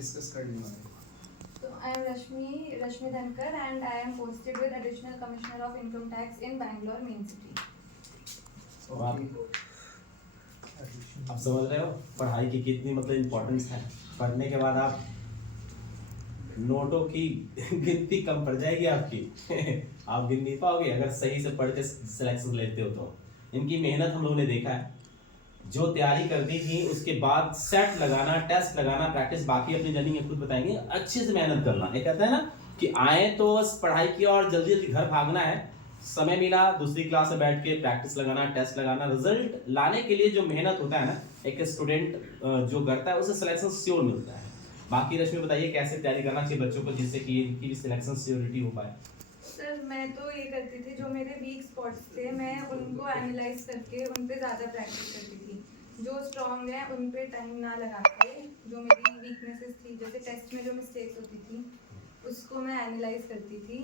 Discuss करने वाले हैं। So I am Rashmi Dhankar, and I am posted with Additional Commissioner of Income Tax in Bangalore main city. आप समझ रहे हो पढ़ाई की कितनी मतलब इम्पोर्टेंस है। पढ़ने के बाद आप नोटों की गिनती कम पड़ जाएगी आपकी आप गिन नहीं पाओगे अगर सही से पढ़ के सिलेक्शन लेते हो तो। इनकी मेहनत हम लोगों ने देखा है, जो तैयारी करती थी उसके बाद सेट लगाना, टेस्ट लगाना, प्रैक्टिस, बाकी अपनी जर्नी में खुद बताएंगे। अच्छे से मेहनत करना, ये कहते हैं ना कि आए तो बस पढ़ाई की और जल्दी जल्दी घर भागना है। समय मिला दूसरी क्लास में बैठ के प्रैक्टिस लगाना, टेस्ट लगाना, रिजल्ट लाने के लिए जो मेहनत होता है ना एक स्टूडेंट जो करता है उसे सिलेक्शन श्योर मिलता है। बाकी रश्मि बताइए कैसे तैयारी करना चाहिए बच्चों को जिससे कि इनकी भी सिलेक्शन श्योरिटी हो पाए। सर मैं तो ये करती थी, जो मेरे वीक स्पॉट्स थे मैं उनको एनालाइज करके उन पे ज़्यादा प्रैक्टिस करती थी। जो स्ट्रॉन्ग है उन पे टाइम ना लगा के जो मेरी वीकनेसेस थी, जैसे टेस्ट में जो मिस्टेक्स होती थी उसको मैं एनालाइज करती थी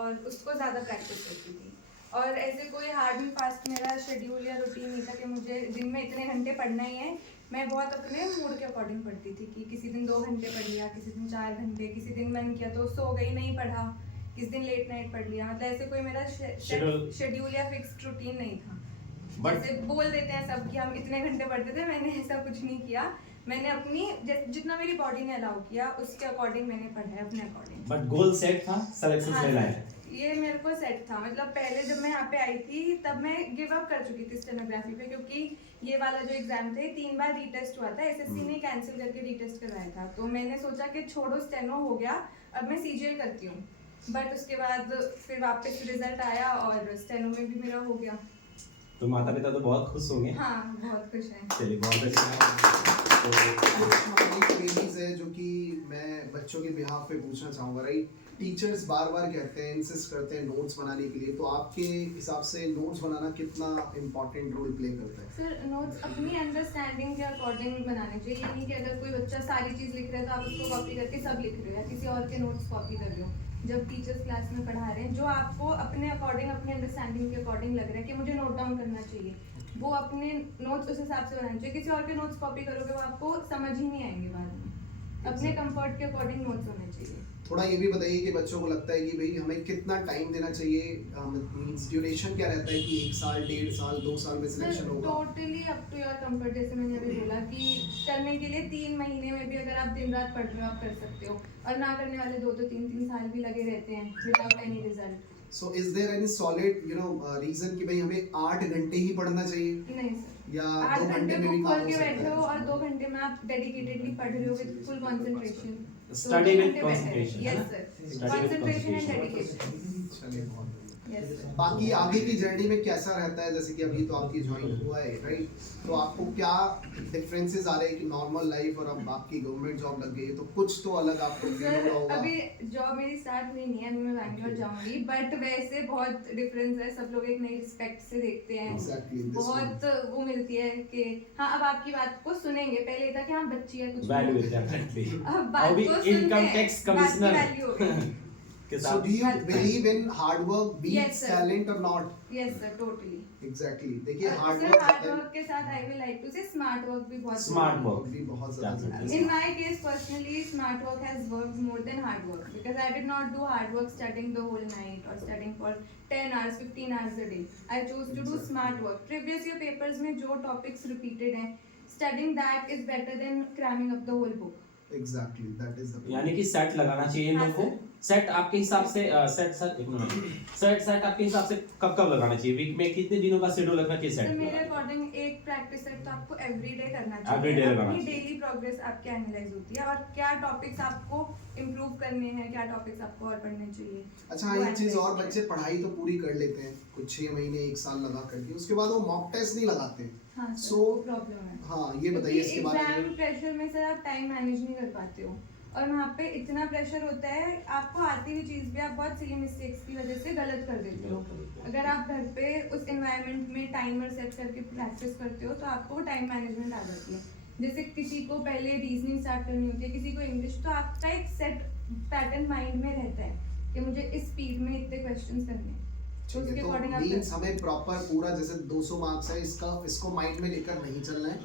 और उसको ज़्यादा प्रैक्टिस करती थी। और ऐसे कोई हार्ड एंड फास्ट मेरा शेड्यूल या रूटीन नहीं था कि मुझे दिन में इतने घंटे पढ़ना ही है। मैं बहुत अपने मूड के अकॉर्डिंग पढ़ती थी कि किसी दिन 2 घंटे पढ़ लिया, किसी दिन 4 घंटे, किसी दिन मन किया तो सो गई, नहीं पढ़ा, किसी दिन लेट नाइट पढ़ लिया। मतलब ऐसे कोई मेरा शेड्यूल या फिक्स्ड रूटीन नहीं था। जैसे बोल देते हैं सब कि हम इतने घंटे पढ़ते थे, मैंने ऐसा कुछ नहीं किया। मैंने अपनी जितना मेरी बॉडी ने अलाउ किया उसके अकॉर्डिंग मैंने पढ़ा है, अपने अकॉर्डिंग। बट गोल सेट था, सिलेक्शन लेना है। ये मेरे को सेट था, मतलब पहले जब मैं यहाँ पे आई थी तब मैं गिव अप कर चुकी थी स्टेनोग्राफी पे, क्योंकि ये वाला जो एग्जाम थे 3 बार रीटेस्ट हुआ था, एसएससी ने कैंसिल करके रीटेस्ट करवाया था। तो मैंने सोचा कि छोड़ो, स्टेनो हो गया, अब मैं सीजीएल करती हूँ। बट उसके बाद फिर वापस रिजल्ट आया और स्टेनो में भी मेरा हो गया। तो माता पिता तो बहुत खुश होंगे। हाँ बहुत खुश हैं। चलिए बहुत अच्छा है। तो क्वेरीज है जो कि मैं बच्चों के बिहाफ पे पूछना चाहूँगा। राइट, टीचर्स बार बार कहते हैं, इंसिस्ट करते हैं नोट्स बनाने के लिए, तो आपके हिसाब से नोट्स बनाना कितना इम्पोर्टेंट रोल प्ले करता है? सर नोट्स अपनी अंडरस्टैंडिंग के अकॉर्डिंग बनाने चाहिए। ये नहीं कि अगर कोई बच्चा सारी चीज़ लिख रहा है तो आप उसको कॉपी करके सब लिख रहे हो या किसी और के नोट्स कॉपी कर रहे हो। जब टीचर्स क्लास में पढ़ा रहे हैं, जो आपको अपने अकॉर्डिंग, अपने अंडरस्टैंडिंग के अकॉर्डिंग लग रहा है कि मुझे नोट डाउन करना चाहिए, वो अपने नोट्स उस हिसाब से बनाने चाहिए। किसी और के नोट्स कॉपी करोगे वो आपको समझ ही नहीं आएंगे बाद में। अपने कंफर्ट के अकॉर्डिंग नोट्स होने चाहिए। थोड़ा ये भी बताइए कि बच्चों को लगता है कि भाई हमें कितना टाइम देना चाहिए, मींस ड्यूरेशन क्या रहता है कि 1 साल, 1.5 साल, 2 साल में सिलेक्शन होगा? Totally up to your comfort. जैसे मैंने अभी बोला कि करने के लिए 3 महीने में भी अगर आप दिन रात पढ़ रहे हो आप कर सकते हो, और ना करने वाले 2 तो 3 साल भी लगे रहते हैं without any result. So is there any solid reason कि भाई हमें 8 घंटे ही पढ़ना चाहिए? नहीं सर, या 8 2 घंटे में भी बुक काम खोल हो के सकता बैठे है? हो और 2 घंटे में आप डेडिकेटेडली पढ़ रहे हो with full concentration. Study with concentration. Yes sir, concentration and dedication. चलिए बहुत बढ़िया। Yes sir. बाकी आगे की जर्नी में कैसा रहता है, जैसे कि अभी तो आपकी ज्वाइन हुआ है, राइट? तो आपको क्या डिफरेंसेस आ रहे हैं कि नॉर्मल लाइफ और अब आपकी गवर्नमेंट जॉब लग गई है तो कुछ तो अलग आपको फील हो रहा होगा? अभी जॉब मेरी स्टार्ट हुई नहीं है, अभी मैं बैंगलोर जाऊंगी, बट वैसे बहुत डिफरेंस है। सब लोग एक नई रिस्पेक्ट से देखते हैं। Exactly, this बहुत वो मिलती है कि हाँ अब आपकी बात को सुनेंगे। पहले ये था कि हाँ बच्ची है कुछ वैल्यू नहीं। Is definitely. अब बात अभी को सुनते इनकम हैं, टैक्स बात की कमिश्नर वैल्यू हो गई। के So साथ do you believe in hard work beats Yes, sir. talent or not? Yes sir, totally. Exactly. देखिए hard sir hard work work के साथ आई विल लाइक टू से स्मार्ट वर्क भी बहुत Smart जरूरी है। work. भी बहुत ज्यादा Definitely. जरूरी In है। my case, personally, smart work has worked more than hard work because I did not do hard work studying the whole night or studying for 10 hours, 15 hours a day. I chose to do Exactly. smart work. Previous year papers में जो topics repeated हैं, studying that is better than cramming up the whole book. Exactly, that is the point. यानी कि set लगाना चाहिए इन हाँ, लोगों को। सर। सेट आपके हिसाब से सेट एक मिनट सेट आपके हिसाब से कब कब लगाना चाहिए? वीक में कितने दिनों का शेड्यूल रखना चाहिए तो सेट? मेरे अकॉर्डिंग एक प्रैक्टिस सेट तो आपको एवरीडे करना Every day चाहिए। लगाना अपनी चाहिए। डेली प्रोग्रेस आपकी एनालाइज होती है और क्या टॉपिक्स आपको इम्प्रूव करने हैं, क्या टॉपिक्स आपको और पढ़ने चाहिए। अच्छा हाँ, वो एक चीज analyze और, करें। बच्चे पढ़ाई तो पूरी कर लेते हैं कुछ 6 महीने 1 साल लगा करके, उसके बाद वो मॉक टेस्ट नहीं लगाते हैं। हाँ So, सर, प्रॉब्लम है। हाँ ये बताइए इसके बारे एग्जाम में। प्रेशर में सर आप टाइम मैनेज नहीं कर पाते हो और वहाँ पे इतना प्रेशर होता है, आपको आती हुई चीज़ भी आप बहुत सिली मिस्टेक्स की वजह से गलत कर देते हो। अगर आप घर पे उस एनवायरनमेंट में टाइमर सेट करके प्रैक्टिस करते हो तो आपको टाइम मैनेजमेंट आ जाती है। जैसे किसी को पहले रीजनिंग स्टार्ट करनी होती है, किसी को इंग्लिश, तो आपका एक सेट पैटर्न माइंड में रहता है कि मुझे इस स्पीड में इतने क्वेश्चंस करने हैं। तो उसके अकॉर्डिंग आप मींस हमें प्रॉपर पूरा जैसे 200 मार्क्स है इसका, इसको माइंड में लेकर नहीं चलना है,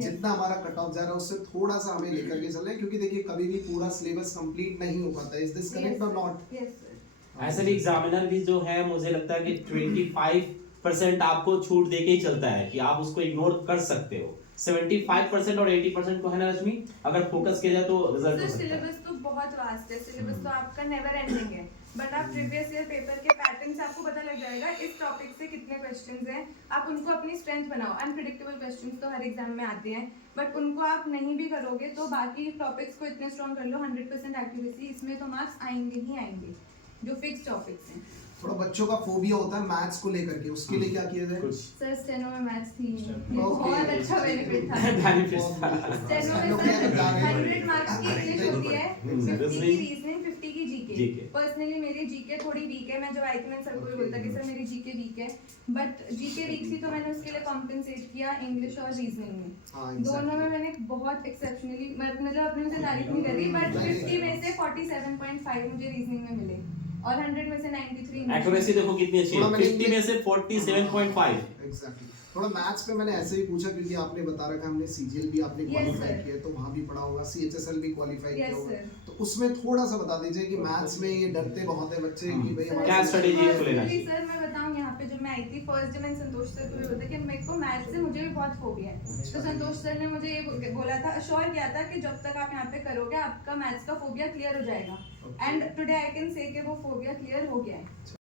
जितना हमारा कट ऑफ जा रहा है उससे थोड़ा सा हमें लेकर के चल रहे हैं, क्योंकि देखिए कभी भी पूरा सिलेबस कंप्लीट नहीं हो पाता। इज दिस करेक्ट और नॉट? Yes sir. ऐसे भी एग्जामिनर भी जो है मुझे लगता है कि 25% आपको छूट देके ही चलता है कि आप उसको इग्नोर कर सकते हो। 75% और 80% को है ना रश्मि, अगर फोकस किया जाए तो रिजल्ट हो सर सकता है। सिलेबस तो बहुत वास्ट है, सिलेबस तो आपका नेवर एंडिंग है, बट आप प्रीवियस ईयर पेपर के पैटर्न से आपको पता लग जाएगा इस टॉपिक से कितने क्वेश्चंस हैं, आप उनको अपनी स्ट्रेंथ बनाओ। अनप्रिडिक्टेबल क्वेश्चंस तो हर एग्जाम में आते हैं, बट उनको आप नहीं भी करोगे तो बाकी टॉपिक्स को इतने स्ट्रॉन्ग कर लो 100% एक्यूरेसी, इसमें तो मार्क्स आएंगे ही आएंगे जो फिक्स टॉपिक्स हैं। थोड़ा बच्चों का फोबिया होता है मैथ्स को लेकर के, उसके लिए क्या किया जाए? कुछ सर स्टेनो में मैथ्स थी नहीं, ये Okay. बहुत अच्छा बेनिफिट था। बेनिफिट्स था। स्टेनो में लोग सर क्या बता रहे हैं? 100 मार्क्स की इंग्लिश होती है, 50 की रीजनिंग, 50 की GK. जीके। पर्सनली मेरी जीके थोड़ी वीक है, मैं जब आई थी मैंने सर को भी बोलता कि सर मेरी जीके वीक है, बट जीके वीक थी तो मैंने उसके लिए कॉम्पेंसेट किया इंग्लिश और रीजनिंग में। हाँ, दोनों में मैंने बहुत एक्सेप्शनली, मतलब अपने से तारीफ नहीं कर रही, बट 50 में से 47.5 मुझे रीजनिंग में मिले और 100 में से 93 एक्यूरेसी देखो कितनी अच्छी है, थोड़ा मैंने 50 में से 47.5। एग्जैक्टली। थोड़ा मैथ्स पे मैंने ऐसे ही पूछा क्योंकि आपने बता रखा हमने सीजीएल भी आपने Yes, क्वालिफाई sir. किया है, तो वहाँ भी पढ़ा होगा, सीएचएसएल भी क्वालिफाई किया Yes, होगा, sir. तो उसमें थोड़ा सा बता दीजिए कि मैथ्स में ये डरते बहुत है बच्चे कि भाई सर, क्या strategy है इसको लेना personally चाहिए? सर मैं बताऊं यहाँ पे जब मैं आई थी फर्स्ट डे मैंने संतोष सर को भी बोला कि मेरे को मैथ्स से मुझे भी बहुत फोबिया है, तो संतोष सर ने मुझे ये बोला था, अश्योर किया था कि जब तक आप यहाँ पे करोगे आपका मैथ्स का फोबिया क्लियर हो जाएगा, and today I can say कि वो फोबिया क्लियर हो गया है।